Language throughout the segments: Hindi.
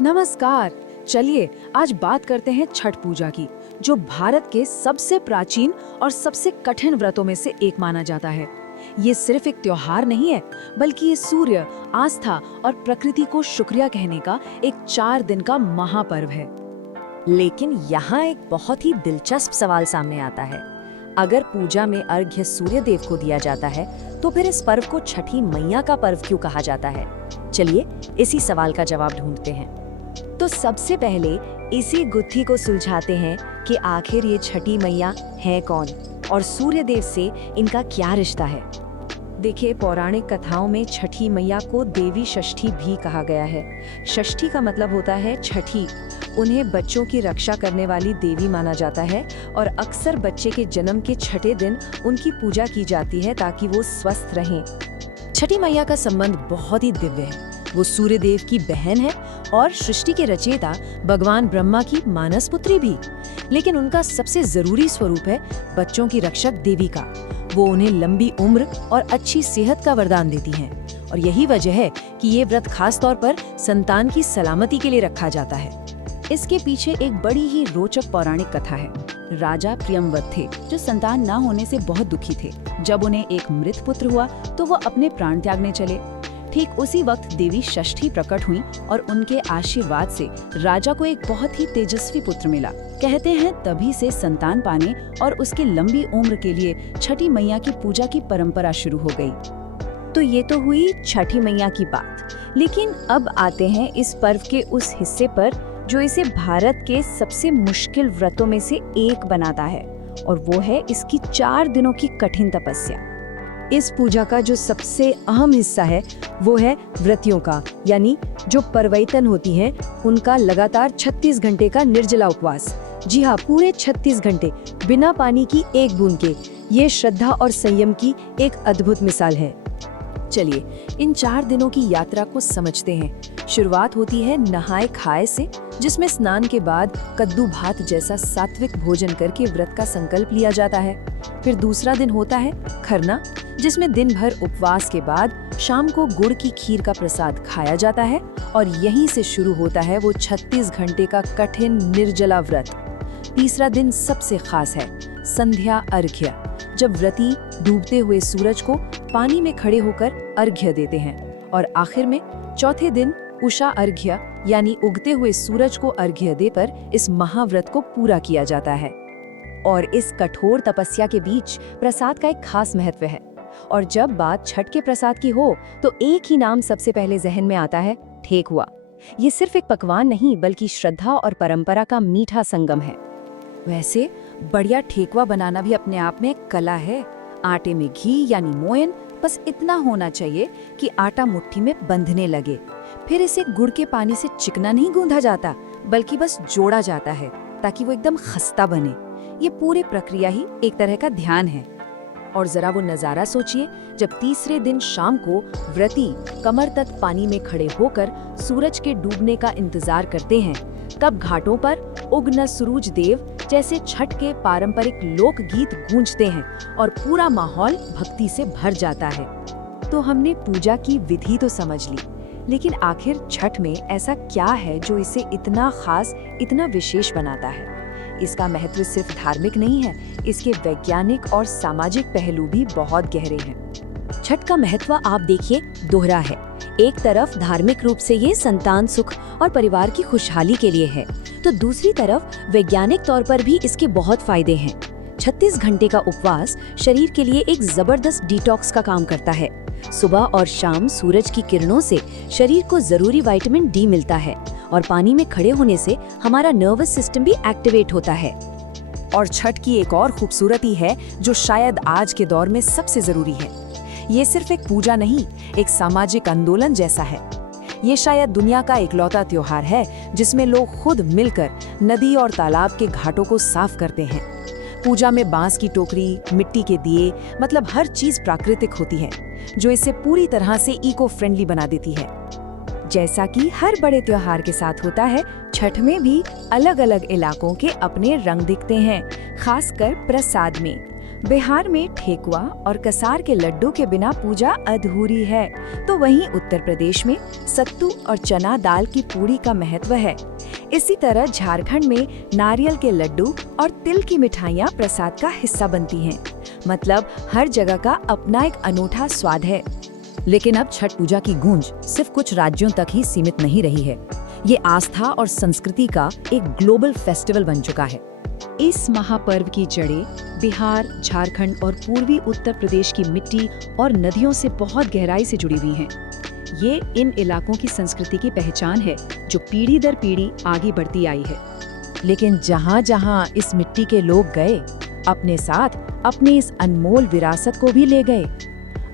नमस्कार। चलिए आज बात करते हैं छठ पूजा की, जो भारत के सबसे प्राचीन और सबसे कठिन व्रतों में से एक माना जाता है। ये सिर्फ एक त्योहार नहीं है, बल्कि ये सूर्य, आस्था और प्रकृति को शुक्रिया कहने का एक 4 दिन का महापर्व है। लेकिन यहाँ एक बहुत ही दिलचस्प सवाल सामने आता है। अगर पूजा में अर्घ्य सूर्य देव को दिया जाता है, तो फिर इस पर्व को छठी मैया का पर्व क्यों कहा जाता है? चलिए इसी सवाल का जवाब ढूंढते हैं। तो सबसे पहले इसी गुत्थी को सुलझाते हैं कि आखिर ये छठी मैया है कौन और सूर्य देव से इनका क्या रिश्ता है। देखिए, पौराणिक कथाओं में छठी मैया को देवी षष्ठी भी कहा गया है। षष्ठी का मतलब होता है छठी। उन्हें बच्चों की रक्षा करने वाली देवी माना जाता है और अक्सर बच्चे के जन्म के छठे दिन उनकी पूजा की जाती है ताकि वो स्वस्थ रहें। छठी मैया का संबंध बहुत ही दिव्य है। वो सूर्य देव की बहन है और सृष्टि के रचयिता भगवान ब्रह्मा की मानस पुत्री भी। लेकिन उनका सबसे जरूरी स्वरूप है बच्चों की रक्षक देवी का। वो उन्हें लंबी उम्र और अच्छी सेहत का वरदान देती हैं और यही वजह है कि ये व्रत खास तौर पर संतान की सलामती के लिए रखा जाता है। इसके पीछे एक बड़ी ही रोचक पौराणिक कथा है। राजा प्रियंवत थे, जो संतान न होने से बहुत दुखी थे। जब उन्हें एक मृत पुत्र हुआ तो वो अपने प्राण त्यागने चले। ठीक उसी वक्त देवी षष्ठी प्रकट हुई और उनके आशीर्वाद से राजा को एक बहुत ही तेजस्वी पुत्र मिला। कहते हैं तभी से संतान पाने और उसके लंबी उम्र के लिए छठी मैया की पूजा की परंपरा शुरू हो गई। तो ये तो हुई छठी मैया की बात। लेकिन अब आते हैं इस पर्व के उस हिस्से पर जो इसे भारत के सबसे मुश्किल व्रतों में से एक बनाता है, और वो है इसकी 4 दिनों की कठिन तपस्या। इस पूजा का जो सबसे अहम हिस्सा है वो है व्रतियों का, यानी जो परवैतन होती हैं उनका लगातार 36 घंटे का निर्जला उपवास। जी हाँ, पूरे 36 घंटे बिना पानी की एक बूंद के। ये श्रद्धा और संयम की एक अद्भुत मिसाल है। चलिए इन 4 दिनों की यात्रा को समझते हैं। शुरुआत होती है नहाए खाए से, जिसमें स्नान के बाद कद्दू भात जैसा सात्विक भोजन करके व्रत का संकल्प लिया जाता है। फिर दूसरा दिन होता है खरना, जिसमें दिन भर उपवास के बाद शाम को गुड़ की खीर का प्रसाद खाया जाता है और यहीं से शुरू होता है वो 36 घंटे का कठिन निर्जला व्रत। तीसरा दिन सबसे खास है, संध्या अर्घ्य, जब व्रती डूबते हुए सूरज को पानी में खड़े होकर अर्घ्य देते हैं। और आखिर में चौथे दिन उषा अर्घ्य, यानी उगते हुए सूरज को अर्घ्य देकर इस महाव्रत को पूरा किया जाता है। और इस कठोर तपस्या के बीच प्रसाद का एक खास महत्व है। और जब बात छठ के प्रसाद की हो तो एक ही नाम सबसे पहले जहन में आता है, ठेकुआ। ये सिर्फ एक पकवान नहीं, बल्कि श्रद्धा और परंपरा का मीठा संगम है। वैसे बढ़िया ठेकुआ बनाना भी अपने आप में एक कला है। आटे में घी यानी मोयन बस इतना होना चाहिए कि आटा मुट्ठी में बंधने लगे। फिर इसे गुड़ के पानी से चिकना नहीं गूंधा जाता, बल्कि बस जोड़ा जाता है ताकि वो एकदम खस्ता बने। ये पूरी प्रक्रिया ही एक तरह का ध्यान है। और जरा वो नजारा सोचिए, जब तीसरे दिन शाम को व्रती कमर तक पानी में खड़े होकर सूरज के डूबने का इंतजार करते हैं, तब घाटों पर उगना सूरज देव जैसे छठ के पारंपरिक लोक गीत गूंजते हैं और पूरा माहौल भक्ति से भर जाता है। तो हमने पूजा की विधि तो समझ ली, लेकिन आखिर छठ में ऐसा क्या है जो इसे इतना खास, इतना विशेष बनाता है? इसका महत्व सिर्फ धार्मिक नहीं है, इसके वैज्ञानिक और सामाजिक पहलू भी बहुत गहरे हैं। छठ का महत्व आप देखिए दोहरा है। एक तरफ धार्मिक रूप से ये संतान सुख और परिवार की खुशहाली के लिए है, तो दूसरी तरफ वैज्ञानिक तौर पर भी इसके बहुत फायदे हैं। 36 घंटे का उपवास शरीर के लिए एक जबरदस्त डिटॉक्स का काम करता है। सुबह और शाम सूरज की किरणों से शरीर को जरूरी विटामिन डी मिलता है और पानी में खड़े होने से हमारा नर्वस सिस्टम भी एक्टिवेट होता है। और छठ की एक और खूबसूरती है जो शायद आज के दौर में सबसे जरूरी है। ये सिर्फ एक पूजा नहीं, एक सामाजिक आंदोलन जैसा है। ये शायद दुनिया का इकलौता त्योहार है जिसमें लोग खुद मिलकर नदी और तालाब के घाटों को साफ करते हैं। पूजा में बांस की टोकरी, मिट्टी के दिए, मतलब हर चीज प्राकृतिक होती है, जो इसे पूरी तरह से इको फ्रेंडली बना देती है। जैसा कि हर बड़े त्योहार के साथ होता है, छठ में भी अलग अलग इलाकों के अपने रंग दिखते हैं, खासकर प्रसाद में। बिहार में ठेकुआ और कसार के लड्डू के बिना पूजा अधूरी है, तो वहीं उत्तर प्रदेश में सत्तू और चना दाल की पूड़ी का महत्व है। इसी तरह झारखंड में नारियल के लड्डू और तिल की मिठाइयाँ प्रसाद का हिस्सा बनती हैं। मतलब हर जगह का अपना एक अनूठा स्वाद है। लेकिन अब छठ पूजा की गूंज सिर्फ कुछ राज्यों तक ही सीमित नहीं रही है। ये आस्था और संस्कृति का एक ग्लोबल फेस्टिवल बन चुका है। इस महापर्व की जड़ें बिहार, झारखंड और पूर्वी उत्तर प्रदेश की मिट्टी और नदियों से बहुत गहराई से जुड़ी हुई हैं। ये इन इलाकों की संस्कृति की पहचान है, जो पीढ़ी दर पीढ़ी आगे बढ़ती आई है। लेकिन जहाँ-जहाँ इस मिट्टी के लोग गए, अपने साथ अपनी इस अनमोल विरासत को भी ले गए।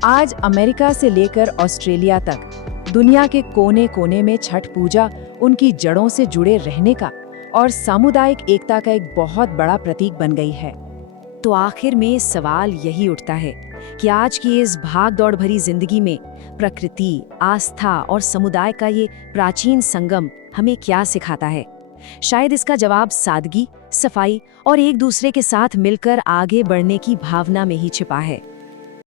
आज अमेरिका से लेकर ऑस्ट्रेलिया तक दुनिया के कोने-कोने में छठ पूजा उनकी जड़ों से जुड़े रहने का और सामुदायिक एकता का एक बहुत बड़ा प्रतीक बन गई है। तो आखिर में सवाल यही उठता है कि आज की इस भाग-दौड़ भरी जिंदगी में प्रकृति, आस्था और समुदाय का ये प्राचीन संगम हमें क्या सिखाता है? शायद इसका जवाब सादगी, सफाई और एक दूसरे के साथ मिलकर आगे बढ़ने की भावना में ही छिपा है।